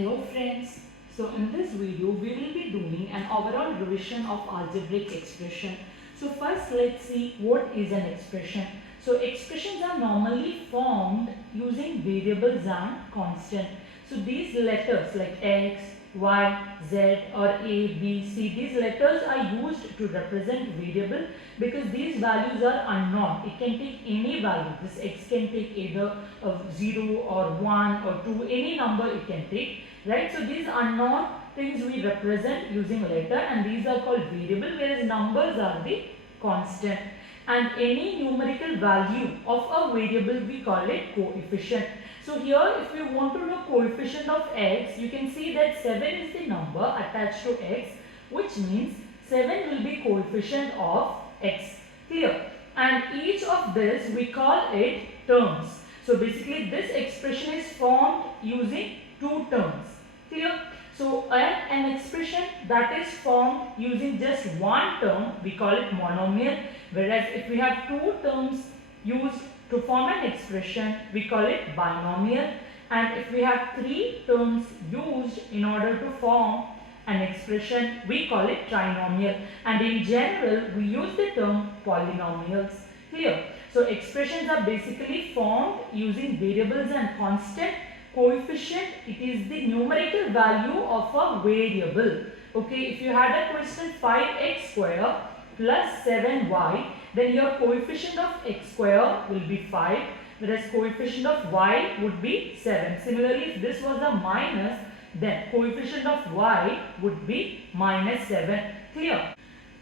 Hello friends. So in this video we will be doing an overall revision of algebraic expression. So first let's see what is an expression. So expressions are normally formed using variables and constant. So these letters like x, y, z or a, b, c, these letters are used to represent variable because these values are unknown. It can take any value. This x can take either 0 or 1 or 2, any number it can take, right? So these unknown things we represent using letter and these are called variable, whereas numbers are the constant. And any numerical value of a variable we call it coefficient. So here if we want to know coefficient of x, you can see that 7 is the number attached to x, which means 7 will be coefficient of x. Clear? And each of this we call it terms. So basically this expression is formed using two terms. Clear? So an expression that is formed using just one term, we call it monomial, whereas if we have two terms used to form an expression, we call it binomial, and if we have three terms used in order to form an expression, we call it trinomial, and in general we use the term polynomials. Clear? So expressions are basically formed using variables and constant. Coefficient, it is the numerical value of a variable. Okay, if you had a question 5x square plus 7y, then your coefficient of x square will be 5, whereas coefficient of y would be 7. Similarly, if this was a minus, then coefficient of y would be minus 7. Clear?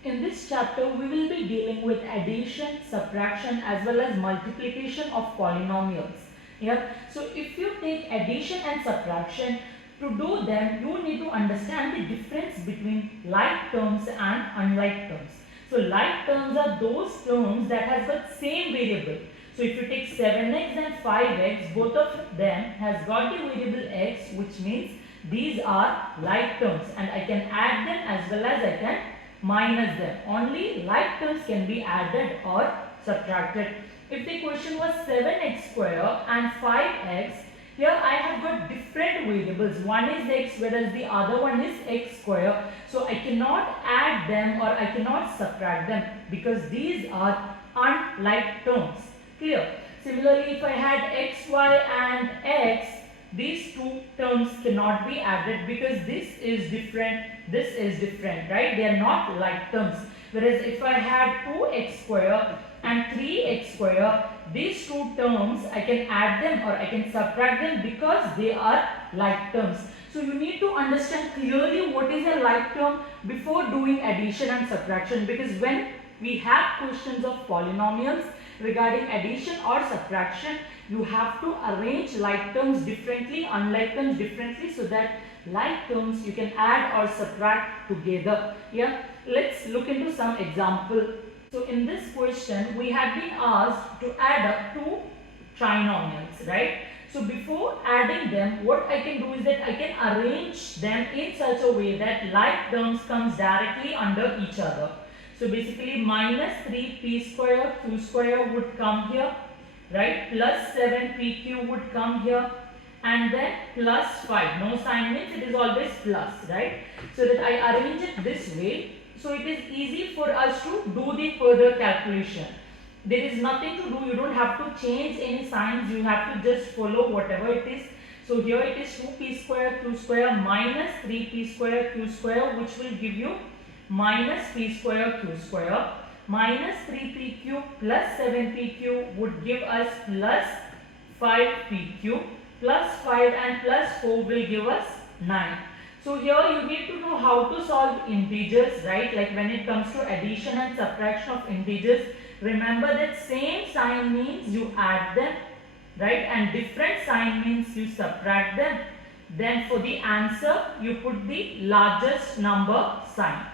In this chapter, we will be dealing with addition, subtraction as well as multiplication of polynomials. Yeah. So if you take addition and subtraction, to do them you need to understand the difference between like terms and unlike terms. So like terms are those terms that has got same variable. So if you take 7x and 5x, both of them has got the variable x, which means these are like terms and I can add them as well as I can minus them. Only like terms can be added or subtracted. If the question was 7x square and 5x, here I have got different variables. One is x whereas the other one is x square. So I cannot add them or I cannot subtract them because these are unlike terms. Clear? Similarly, if I had x, y and x, these two terms cannot be added because this is different, right? They are not like terms. Whereas if I had 2x square and 3x square, these two terms I can add them or I can subtract them because they are like terms. So you need to understand clearly what is a like term before doing addition and subtraction, because when we have questions of polynomials regarding addition or subtraction, you have to arrange like terms differently, unlike terms differently, so that like terms you can add or subtract together. Yeah, let's look into some example. So in this question we have been asked to add up two trinomials, right? So before adding them, what I can do is that I can arrange them in such a way that like terms comes directly under each other. So basically minus 3p square q square would come here, right? Plus 7pq would come here, and then plus 5. No sign means it is always plus, right? So that I arrange it this way. So it is easy for us to do the further calculation. There is nothing to do. You don't have to change any signs. You have to just follow whatever it is. So here it is 2p square q square minus 3p square q square, which will give you minus p square q square, minus 3pq plus 7pq would give us plus 5pq, plus 5 and plus 4 will give us 9. So here you need to know how to solve integers, right? Like when it comes to addition and subtraction of integers, remember that same sign means you add them, right? And different sign means you subtract them. Then for the answer, you put the largest number sign.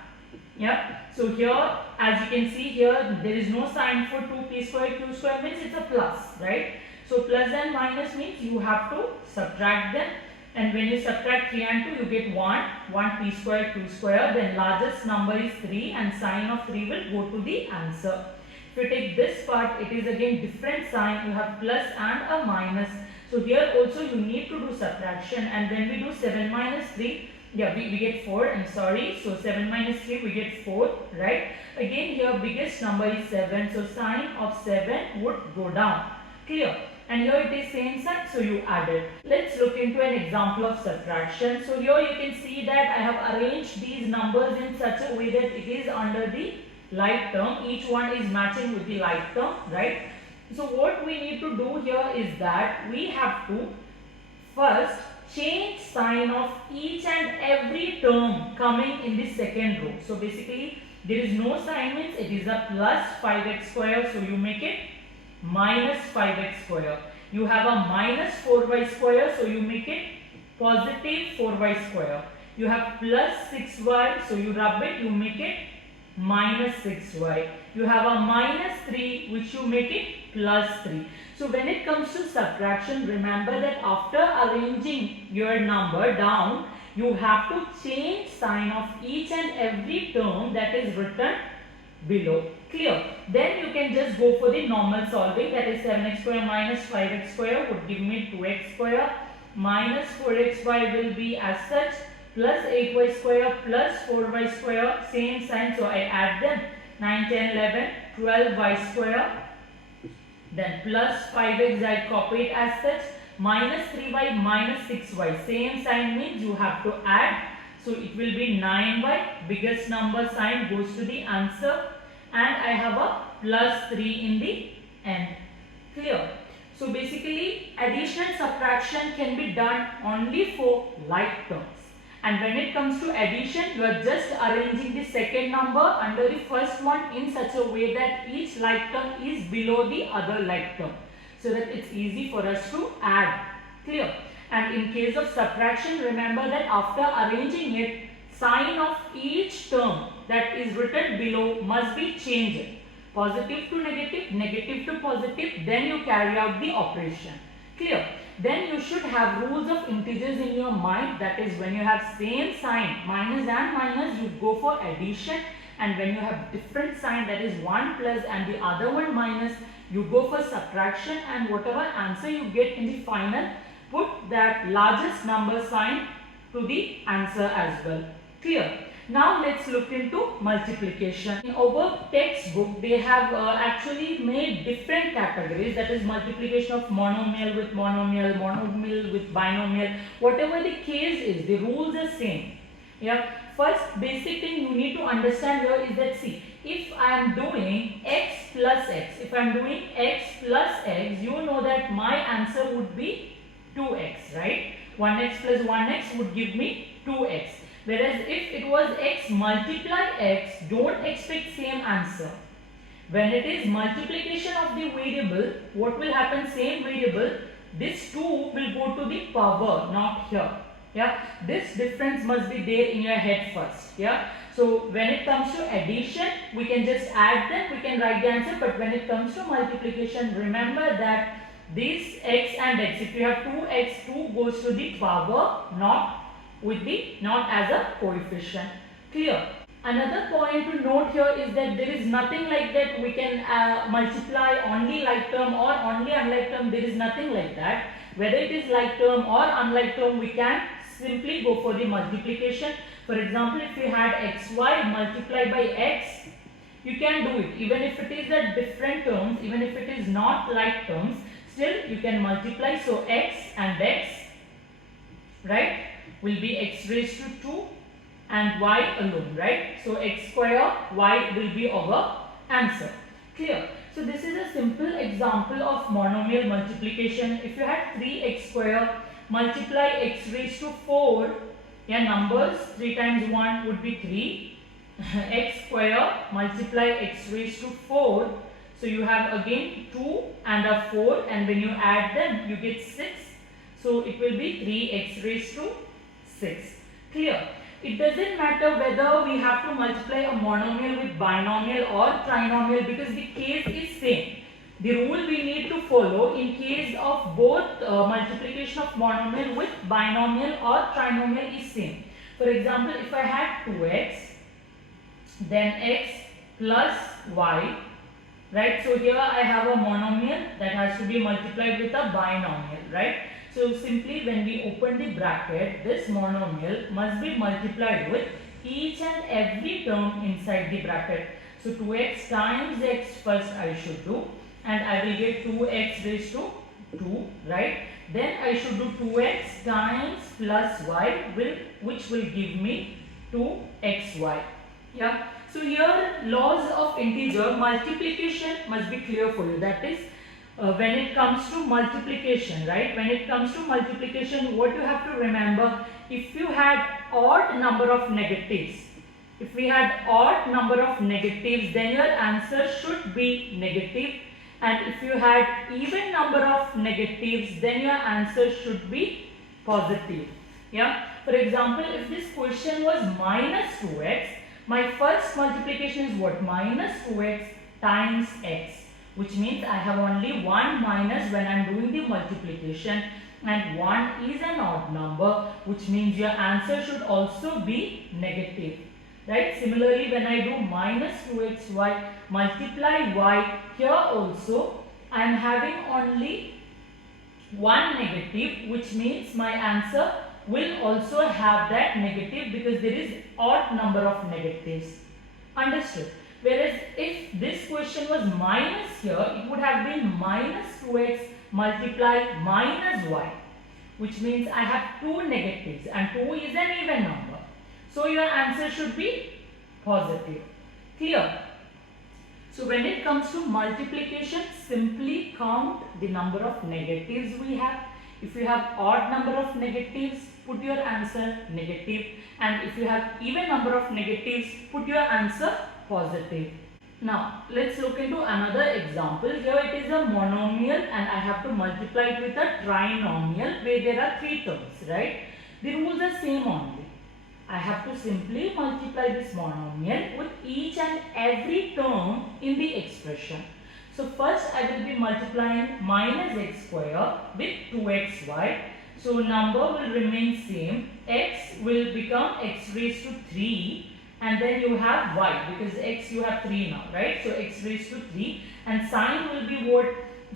Yeah. So here, as you can see here, there is no sign for 2p square q square, means it's a plus, right? So plus and minus means you have to subtract them. And when you subtract 3 and 2, you get 1p square q square. Then largest number is 3 and sign of 3 will go to the answer. If you take this part, it is again different sign. You have plus and a minus. So So here also you need to do subtraction, and when we do 7 minus 3, yeah, we get 4, I'm sorry. So 7 minus 3, we get 4, right? Again here biggest number is 7, so sign of 7 would go down. Clear? And here it is same sign, so you add it. Let's look into an example of subtraction. So here you can see that I have arranged these numbers in such a way that it is under the like term. Each one is matching with the like term, right? So what we need to do here is that we have to first change sign of each and every term coming in the second row. So basically there is no sign, means it is a plus 5x square, so you make it minus 5x square. You have a minus 4y square, so you make it positive 4y square. You have plus 6y, so you rub it, you make it minus 6y. You have a minus 3, which you make it plus 3. So when it comes to subtraction, remember that after arranging your number down, you have to change sign of each and every term that is written below. Clear? Then you can just go for the normal solving, that is 7x square minus 5x square would give me 2x square, minus 4xy will be as such, plus 8y square plus 4y square, same sign, so I add them, 9, 10, 11, 12y square, then plus 5x I copy it as such, minus 3y minus 6y, same sign, means you have to add, so it will be 9y, biggest number sign goes to the answer, and I have a plus 3 in the end. Clear? So basically addition and subtraction can be done only for like terms. And when it comes to addition, you are just arranging the second number under the first one in such a way that each like term is below the other like term, so that it's easy for us to add. Clear? And in case of subtraction, remember that after arranging it, sign of each term that is written below must be changed. Positive to negative, negative to positive, then you carry out the operation. Clear? Then you should have rules of integers in your mind, that is when you have same sign, minus and minus, you go for addition, and when you have different sign, that is one plus and the other one minus, you go for subtraction, and whatever answer you get in the final, put that largest number sign to the answer as well. Clear? Now let's look into multiplication. In our textbook, they have actually made different categories, that is multiplication of monomial with monomial, monomial with binomial. Whatever the case is, the rules are same. Yeah. First basic thing you need to understand here is that, see, if I am doing x plus x, if I am doing x plus x, you know that my answer would be 2x, right? 1x plus 1x would give me 2x. Whereas if it was x multiply x, don't expect same answer. When it is multiplication of the variable, what will happen? Same variable, this 2 will go to the power, not here. Yeah, this difference must be there in your head first. Yeah, so when it comes to addition, we can just add them, we can write the answer. But when it comes to multiplication, remember that this x and x, if you have 2x, 2 goes to the power, not as a coefficient. Clear? Another point to note here is that there is nothing like that we can multiply only like term or only unlike term. There is nothing like that. Whether it is like term or unlike term, we can simply go for the multiplication. For example, if you had xy multiplied by x, you can do it. Even if it is a different terms, even if it is not like terms, still you can multiply. So x and x, right, will be x raised to 2 and y alone, right? So x square, y will be our answer. Clear? So this is a simple example of monomial multiplication. If you had 3x square multiply x raised to 4, yeah, numbers 3 times 1 would be 3. X square multiply x raised to 4. So you have again 2 and a 4, and when you add them you get 6. So it will be 3x raised to 6. Clear? It doesn't matter whether we have to multiply a monomial with binomial or trinomial, because the case is same. The rule we need to follow in case of both multiplication of monomial with binomial or trinomial is same. For example, if I had 2x, then x plus y, right? So here I have a monomial that has to be multiplied with a binomial, right? So simply when we open the bracket, this monomial must be multiplied with each and every term inside the bracket. So 2x times x first I should do, and I will get 2x raised to 2, right? Then I should do 2x times plus y, which will give me 2xy. Yeah. So here laws of integer multiplication must be clear for you. That is, when it comes to multiplication, right? When it comes to multiplication, what you have to remember, if you had odd number of negatives, if we had odd number of negatives, then your answer should be negative. And if you had even number of negatives, then your answer should be positive. Yeah. For example, if this question was minus 2x, my first multiplication is what? Minus 2x times x, which means I have only one minus when I am doing the multiplication, and 1 is an odd number, which means your answer should also be negative. Right? Similarly, when I do minus 2xy multiply y, here also I am having only one negative, which means my answer will also have that negative because there is odd number of negatives. Understood? Whereas if this question was minus here, it would have been minus 2x multiply minus y, which means I have two negatives and 2 is an even number. So your answer should be positive. Clear? So when it comes to multiplication, simply count the number of negatives we have. If you have odd number of negatives, put your answer negative, and if you have even number of negatives, put your answer positive. Now let's look into another example. Here it is a monomial and I have to multiply it with a trinomial where there are three terms, right? The rules are same only. I have to simply multiply this monomial with each and every term in the expression. So first I will be multiplying minus x square with 2xy. So number will remain same. X will become x raised to 3, and then you have y because x you have 3 now, right? So x raised to 3, and sign will be what?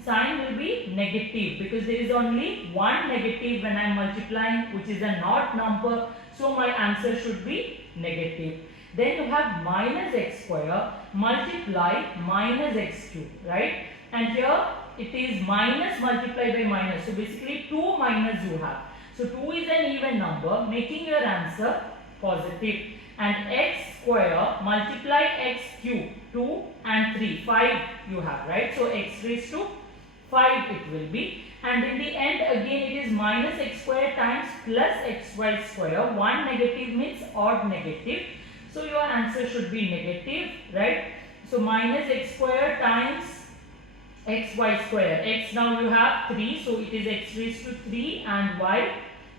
Sign will be negative because there is only one negative when I am multiplying, which is an odd number. So my answer should be negative. Then you have minus x square multiply minus x cube, right? And here it is minus multiplied by minus. So basically 2 minus you have. So 2 is an even number, making your answer positive. And x square multiply x cube, 2 and 3, 5 you have, right? So x raised to 5 it will be. And in the end again it is minus x square times plus xy square. One negative means odd negative. So your answer should be negative, right? So minus x square times xy square. X now you have 3, so it is x raised to 3 and y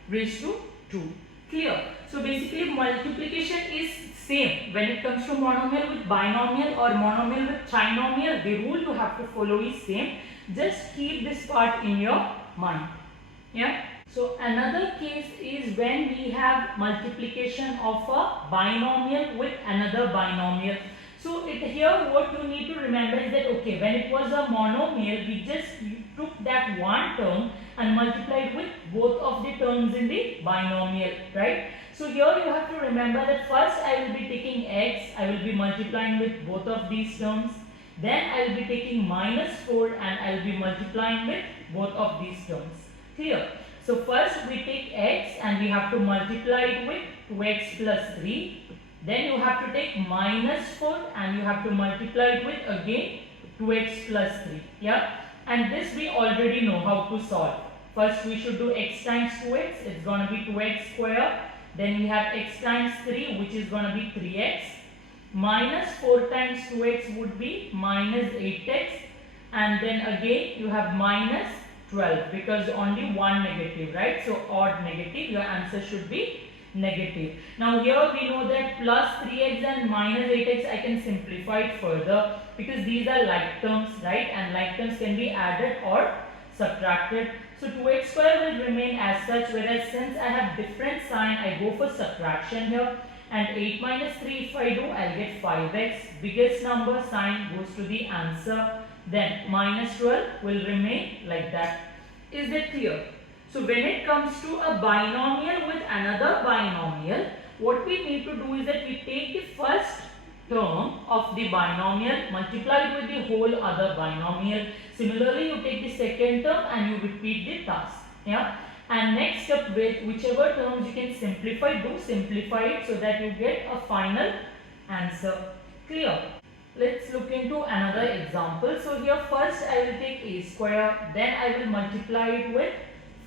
raised to 2. Clear? So basically multiplication is same when it comes to monomial with binomial or monomial with trinomial. The rule you have to follow is same. Just keep this part in your mind. Yeah. So another case is when we have multiplication of a binomial with another binomial. So here what you need to remember is that, okay, when it was a monomial, we just took that one term and multiplied with both of the terms in the binomial, right? So here you have to remember that first I will be taking x, I will be multiplying with both of these terms. Then I will be taking minus 4 and I will be multiplying with both of these terms. Clear? So first we take x and we have to multiply it with 2x plus 3. Then you have to take minus 4 and you have to multiply it with again 2x plus 3. Yeah? And this we already know how to solve. First we should do x times 2x. It's going to be 2x square. Then we have x times 3, which is going to be 3x. Minus 4 times 2x would be minus 8x. And then again you have minus 12 because only one negative, right? So odd negative. Your answer should be negative. Now here we know that plus 3x and minus 8x I can simplify it further because these are like terms, right? And like terms can be added or subtracted. So 2x square will remain as such, whereas since I have different sign, I go for subtraction here. and 8 minus 3 if I do, I'll get 5x. Biggest number sign goes to the answer. Then minus 12 will remain like that. Is that clear? So when it comes to a binomial with another binomial, what we need to do is that we take the first term of the binomial, multiply it with the whole other binomial. Similarly, you take the second term and you repeat the task. Yeah. And next step, with whichever terms you can simplify, do simplify it so that you get a final answer. Clear? Let's look into another example. So here first I will take a square, then I will multiply it with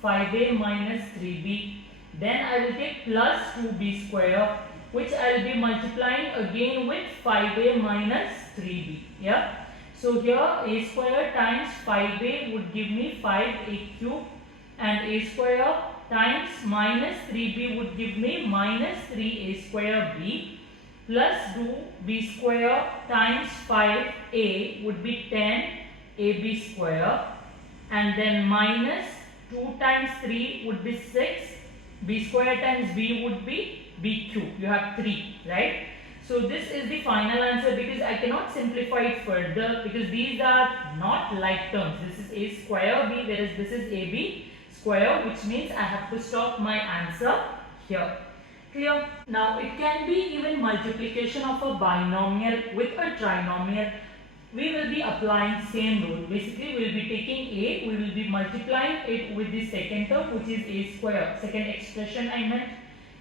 5a minus 3b. Then I will take plus 2b square, which I will be multiplying again with 5a minus 3b. Yeah. So here a square times 5a would give me 5a cube, and a square times minus 3b would give me minus 3a square b, plus 2b square times 5a would be 10ab square, and then minus 2 times 3 would be 6, b square times b would be b cube. You have 3, right? So this is the final answer, because I cannot simplify it further because these are not like terms. This is a square b, whereas this is ab square, which means I have to stop my answer here. Clear? Now it can be even multiplication of a binomial with a trinomial. We will be applying same rule. Basically, we will be taking a, we will be multiplying it with the second term, which is a square. Second expression I meant,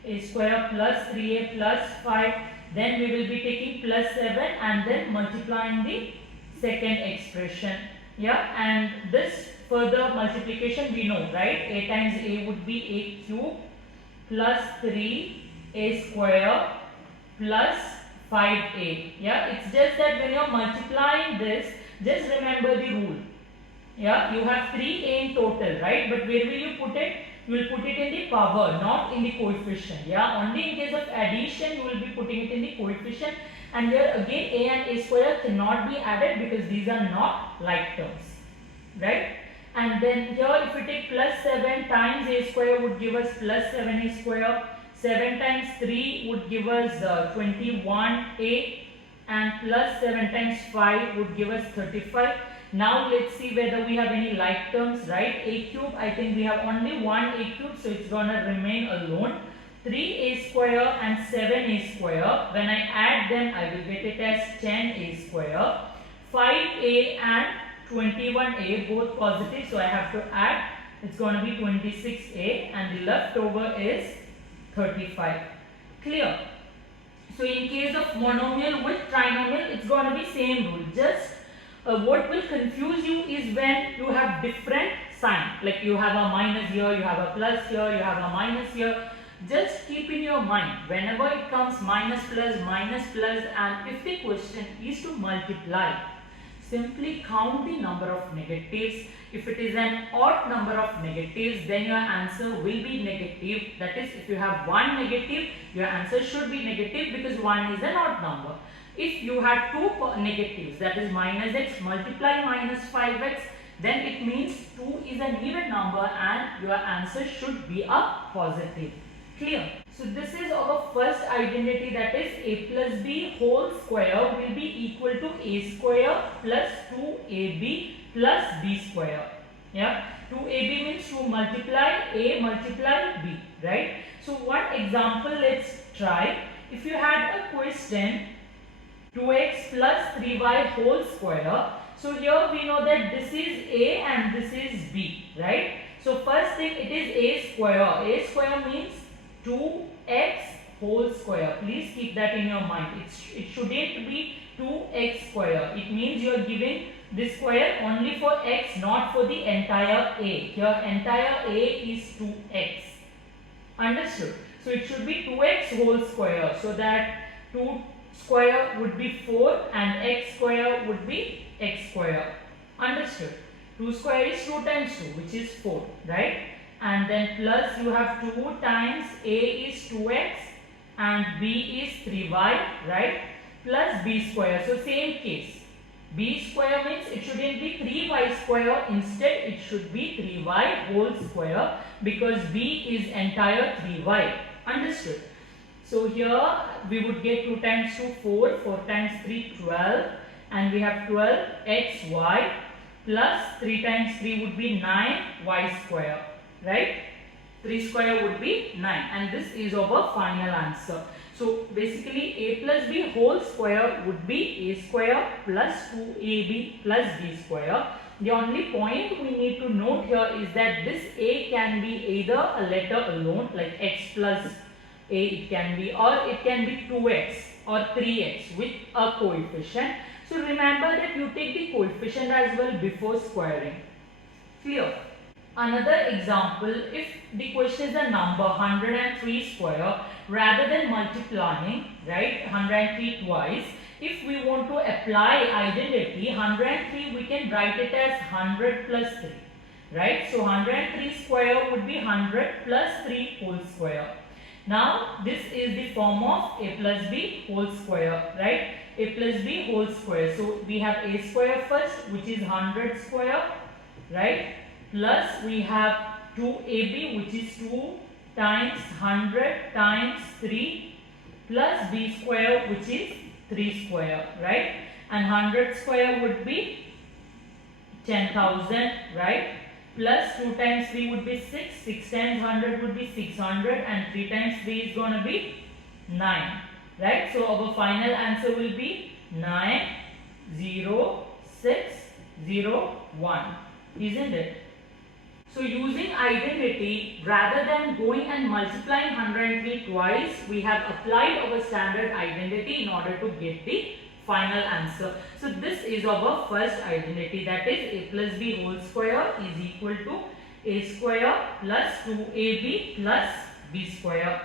a square plus 3a plus 5. Then we will be taking plus 7 and then multiplying the second expression. Yeah, and this further multiplication we know, right? A times a would be a cube plus 3a square plus 5a. Yeah, it's just that when you are multiplying this, just remember the rule. Yeah, you have 3a in total, right? But where will you put it? You will put it in the power, not in the coefficient. Yeah, only in case of addition you will be putting it in the coefficient. And here again a and a square cannot be added because these are not like terms, right? And then here if we take plus 7 times a square would give us plus 7a square. 7 times 3 would give us 21a, and plus 7 times 5 would give us 35. Now let's see whether we have any like terms, right? A cube, I think we have only one a cube, so it's gonna remain alone. 3a square and 7a square, when I add them I will get it as 10a square. 5a and 21a both positive, so I have to add, it's going to be 26a, and the leftover is 35. Clear? So in case of monomial with trinomial, it's going to be same rule. Just what will confuse you is when you have different sign, like you have a minus here, you have a plus here, you have a minus here. Just keep in your mind, whenever it comes minus plus, and if the question is to multiply, simply count the number of negatives. If it is an odd number of negatives, then your answer will be negative. That is, if you have one negative, your answer should be negative because 1 is an odd number. If you had two negatives, that is minus x multiply minus 5x, then it means 2 is an even number and your answer should be a positive. Clear? So this is our first identity, that is a plus b whole square will be equal to a square plus 2ab plus b square. Yeah, 2ab means to multiply a multiply b, right? So one example let's try. If you had a question 2x plus 3y whole square, so here we know that this is a and this is b, right? So first thing, it is a square. A square means 2x whole square. Please keep that in your mind. It shouldn't be 2x square. It means you are giving this square only for x, not for the entire a. Here entire a is 2x. Understood? So it should be 2x whole square. So that 2 square would be 4 and x square would be x square. Understood? 2 square is 2 times 2, which is 4, right? And then plus you have 2 times a is 2x and b is 3y, right? Plus b square. So same case. B square means it shouldn't be 3y square. Instead it should be 3y whole square because b is entire 3y. Understood? So here we would get 2 times 2 4, 4 times 3 12, and we have 12xy plus 3 times 3 would be 9y square, right? 3 square would be 9, and this is our final answer. So basically a plus b whole square would be a square plus 2ab plus b square. The only point we need to note here is that this a can be either a letter alone, like x plus a it can be, or it can be 2x or 3x with a coefficient. So remember that you take the coefficient as well before squaring. Clear? Another example, if the question is a number 103 square, rather than multiplying, right, 103 twice, if we want to apply identity 103, we can write it as 100 plus 3, right? So 103 square would be 100 plus 3 whole square. Now this is the form of a plus b whole square, right? A plus b whole square. So we have a square first, which is 100 square, right? Plus we have 2ab, which is 2 times 100 times 3, plus b square, which is 3 square, right? And 100 square would be 10,000, right? Plus 2 times 3 would be 6, 6 times 100 would be 600, and 3 times 3 is going to be 9, right? So our final answer will be 90601, isn't it? So using identity, rather than going and multiplying 103 twice, we have applied our standard identity in order to get the final answer. So this is our first identity, that is a plus b whole square is equal to a square plus 2ab plus b square.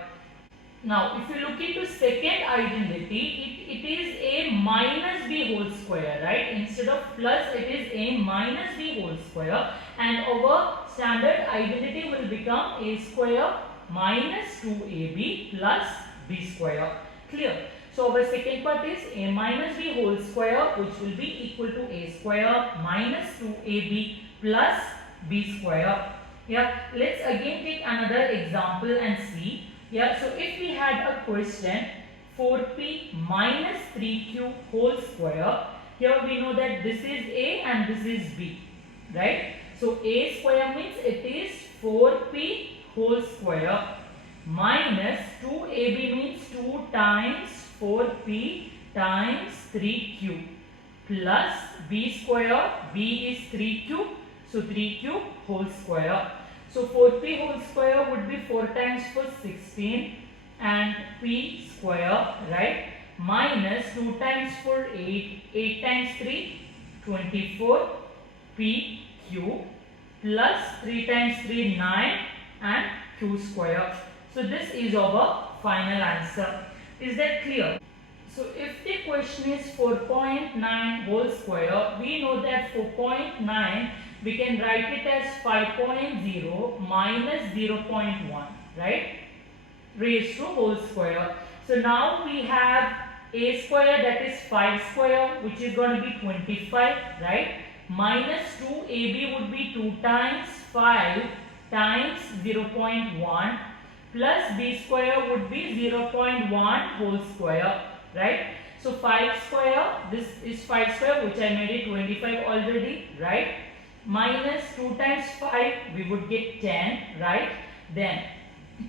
Now if you look into second identity, it is a minus b whole square, right? Instead of plus, it is a minus b whole square, and our standard identity will become a square minus 2ab plus b square. Clear? So our second part is a minus b whole square, which will be equal to a square minus 2ab plus b square. Yeah, let's again take another example and see. Yeah, so if we had a question 4p minus 3q whole square, here we know that this is a and this is b, right? So a square means it is 4p whole square minus 2ab means 2 times 4p times 3q plus b square, b is 3q, so 3q whole square. So 4p whole square would be 4 times 4 16 and p square, right, minus 2 times 4 8, 8 times 3 24 p q plus 3 times 3 9 and q square. So this is our final answer. Is that clear? So if the question is 4.9 whole square, we know that 4.9 we can write it as 5.0 minus 0.1, right, raised to whole square. So now we have a square, that is 5 square, which is going to be 25, right, minus 2ab would be 2 times 5 times 0.1 plus b square would be 0.1 whole square, right. So 5 square, this is 5 square, which I made it 25 already, right, minus 2 times 5 we would get 10, right, then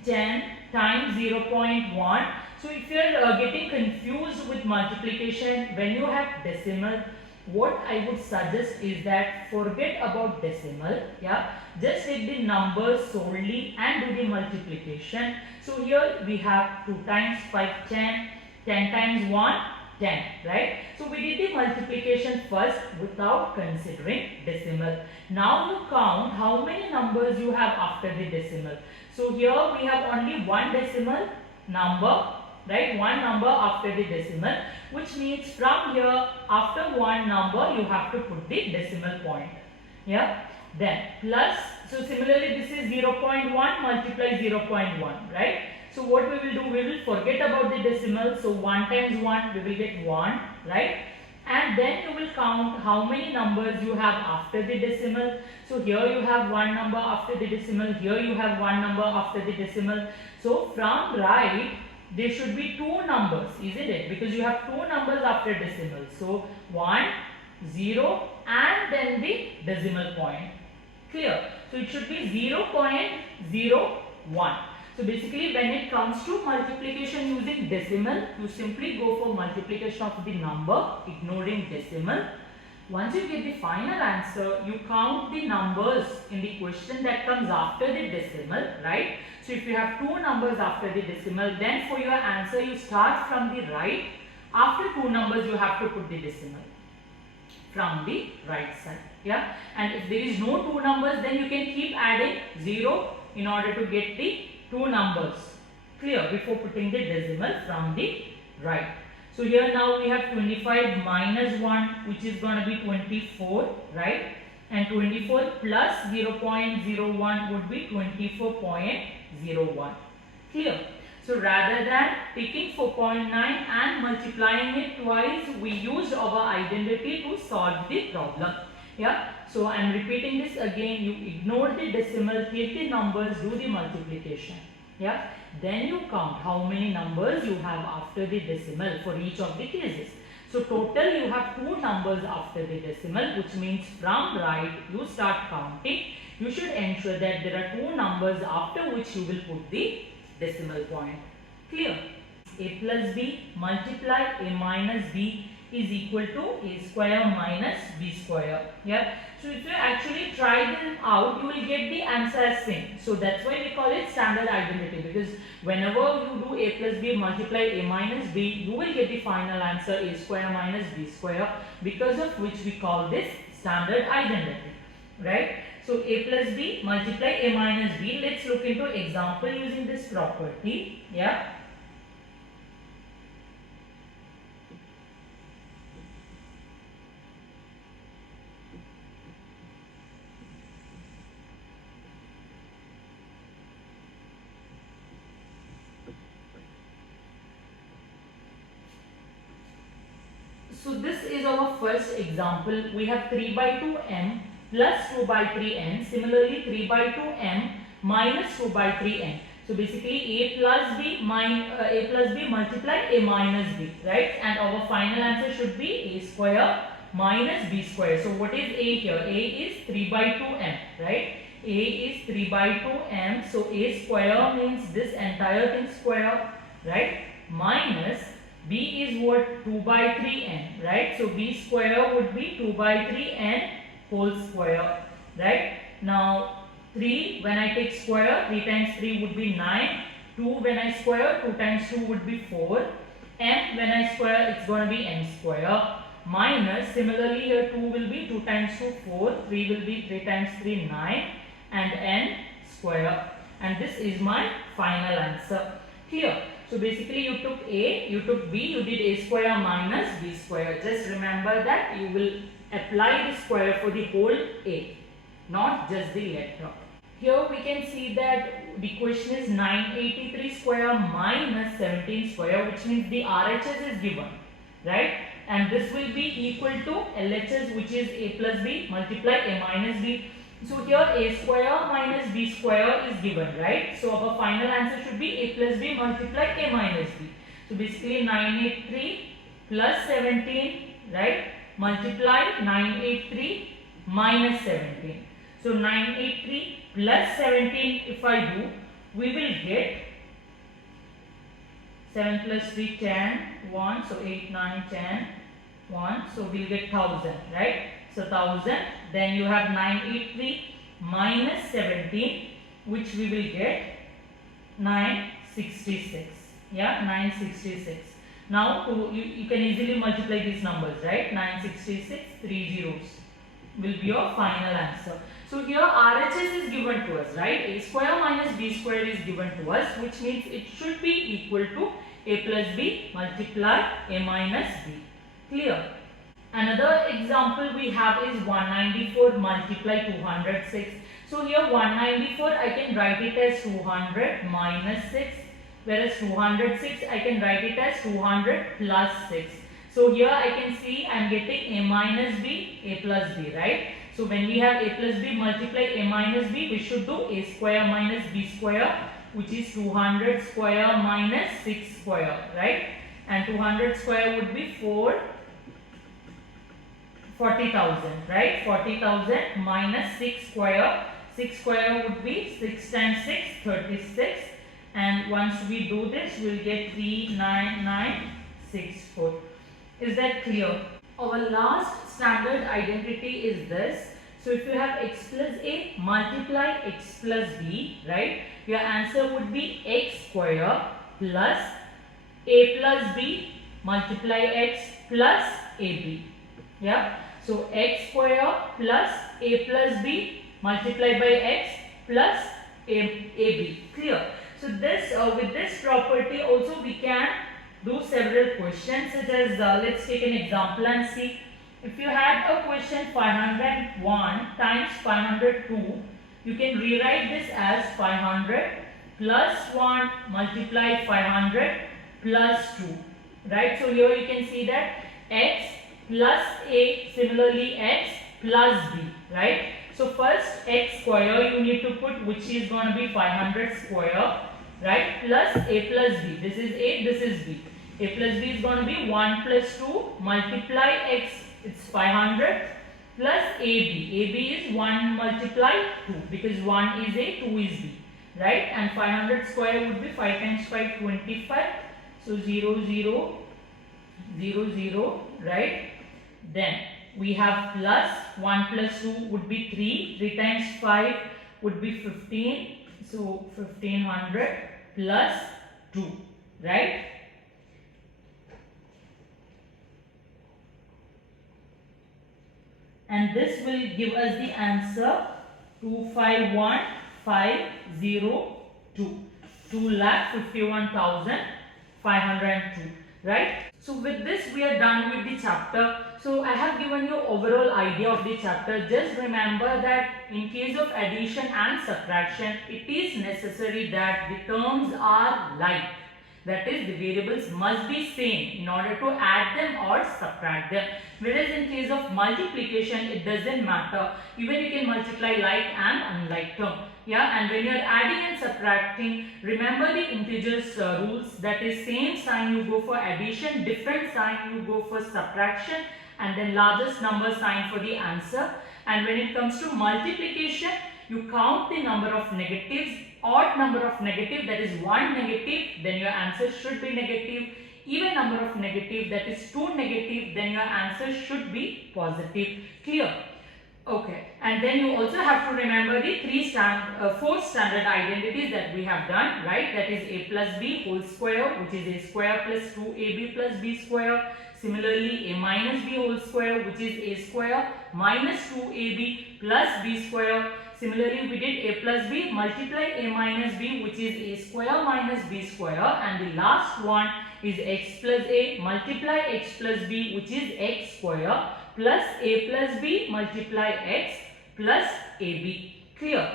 10 times 0.1. So if you are getting confused with multiplication when you have decimal, what I would suggest is that forget about decimal, yeah, just take the numbers solely and do the multiplication. So here we have 2 times 5 10, 10 times 1 10, right. So we did the multiplication first without considering decimal. Now you count how many numbers you have after the decimal. So here we have only one decimal number, right, one number after the decimal, which means from here after one number you have to put the decimal point. Yeah, then plus, so similarly this is 0.1 multiply 0.1, right. So what we will do, we will forget about the decimal. So 1 times 1 we will get 1, right, and then you will count how many numbers you have after the decimal. So here you have one number after the decimal, here you have one number after the decimal. So from right there should be two numbers, isn't it? Because you have two numbers after decimal. So 1, 0 and then the decimal point. Clear? So it should be 0.01. So basically when it comes to multiplication using decimal, you simply go for multiplication of the number ignoring decimal. Once you get the final answer, you count the numbers in the question that comes after the decimal, right? So if you have two numbers after the decimal, then for your answer you start from the right. After two numbers you have to put the decimal from the right side. Yeah, and if there is no two numbers, then you can keep adding 0 in order to get the two numbers. Clear? Before putting the decimal from the right. So here now we have 25 minus 1, which is going to be 24, right? And 24 plus 0.01 would be 24.01. Clear? So rather than taking 4.9 and multiplying it twice, we used our identity to solve the problem. Yeah. So I am repeating this again. You ignore the decimal, take the numbers, do the multiplication. Yeah. Then you count how many numbers you have after the decimal for each of the cases. So total you have two numbers after the decimal, which means from right you start counting. You should ensure that there are two numbers after which you will put the decimal point. Clear? A plus b multiply a minus b is equal to a square minus b square. Yeah. So if you actually try them out, you will get the answer as same. So that's why we call it standard identity, because whenever you do a plus b multiply a minus b, you will get the final answer a square minus b square, because of which we call this standard identity, right? So a plus b multiply a minus b. Let's look into example using this property. Yeah. So this is our first example. We have 3 by 2m plus 2 by 3n. Similarly 3 by 2m minus 2 by 3n. So basically a plus b multiply a minus b, right? And our final answer should be a square minus b square. So what is a here? A is 3 by 2m, right? A is 3 by 2m. So a square means this entire thing square, right? Minus b is what? 2 by 3n, right? So b square would be 2 by 3n whole square, right? Now 3 when I take square, 3 times 3 would be 9. 2 when I square, 2 times 2 would be 4. M when I square, it's going to be m square. Minus, similarly here 2 will be 2 times 2 4, 3 will be 3 times 3 9, and n square. And this is my final answer. Clear? So basically you took a, you took b, you did a square minus b square. Just remember that you will apply the square for the whole a, not just the letter. Here we can see that the question is 983 square minus 17 square, which means the RHS is given, right? And this will be equal to LHS, which is a plus b multiply a minus b. So here a square minus b square is given, right? So our final answer should be a plus b multiply a minus b. So basically 983 plus 17, right? Multiply 983 minus 17. So 983 plus 17 if I do, we will get 7 plus 3 10, 1, so 8, 9, 10, 1, so we'll get 1000, right? So 1000, then you have 983 minus 17, which we will get 966. Yeah, 966. Now you can easily multiply these numbers, right? 966, 3 zeros will be your final answer. So here RHS is given to us, right? A square minus b square is given to us, which means it should be equal to a plus b multiply a minus b. Clear? Another example we have is 194 multiply 206. So here 194 I can write it as 200 minus 6, whereas 206 I can write it as 200 plus 6. So here I can see I am getting a minus b, a plus b, right? So when we have a plus b multiply a minus b, we should do a square minus b square which is 200 square minus 6 square, right? And 200 square would be 40,000, right? 40,000 minus 6 square. 6 square would be 6 times 6, 36. And once we do this, we'll get 39964. Is that clear? Our last standard identity is this. So if you have x plus a multiply x plus b, right? Your answer would be x square plus a plus b multiply x plus ab. Yeah. So x square plus a plus b multiplied by x plus ab. Clear? So this with this property also we can do several questions, such as let's take an example and see. If you had a question 501 times 502, you can rewrite this as 500 plus 1 multiply 500 plus 2, right? So here you can see that x plus a, similarly x plus b, right? So first x square you need to put, which is going to be 500 square, right, plus a plus b. This is a, this is b. A plus b is going to be 1 plus 2 multiply x, it's 500 plus ab. ab is 1 multiply 2 because 1 is a, 2 is b, right? And 500 square would be 5 times 5, 25. So 0, 0, 0, 0, right? Then we have plus 1 plus 2 would be 3. 3 times 5 would be 15. So 1500 plus 2, right? And this will give us the answer 251,502. 2,51,502, right? So with this we are done with the chapter. So I have given you overall idea of the chapter. Just remember that in case of addition and subtraction, it is necessary that the terms are like. That is, the variables must be same in order to add them or subtract them. Whereas in case of multiplication, it doesn't matter. Even you can multiply like and unlike term. Yeah, and when you are adding and subtracting, remember the integers rules. That is, same sign you go for addition, different sign you go for subtraction, and then largest number sign for the answer. And when it comes to multiplication, you count the number of negatives, odd number of negative, that is 1 negative, then your answer should be negative. Even number of negative, that is 2 negative, then your answer should be positive. Clear? Okay. And then you also have to remember the 4 standard identities that we have done, right? That is a plus b whole square, which is a square plus 2ab plus b square. Similarly, a minus b whole square, which is a square minus 2ab plus b square. Similarly, we did a plus b multiply a minus b, which is a square minus b square. And the last one is x plus a multiply x plus b, which is x square plus a plus b multiply x plus ab. Clear?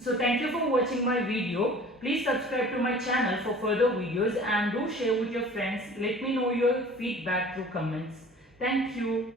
So thank you for watching my video. Please subscribe to my channel for further videos and do share with your friends. Let me know your feedback through comments. Thank you.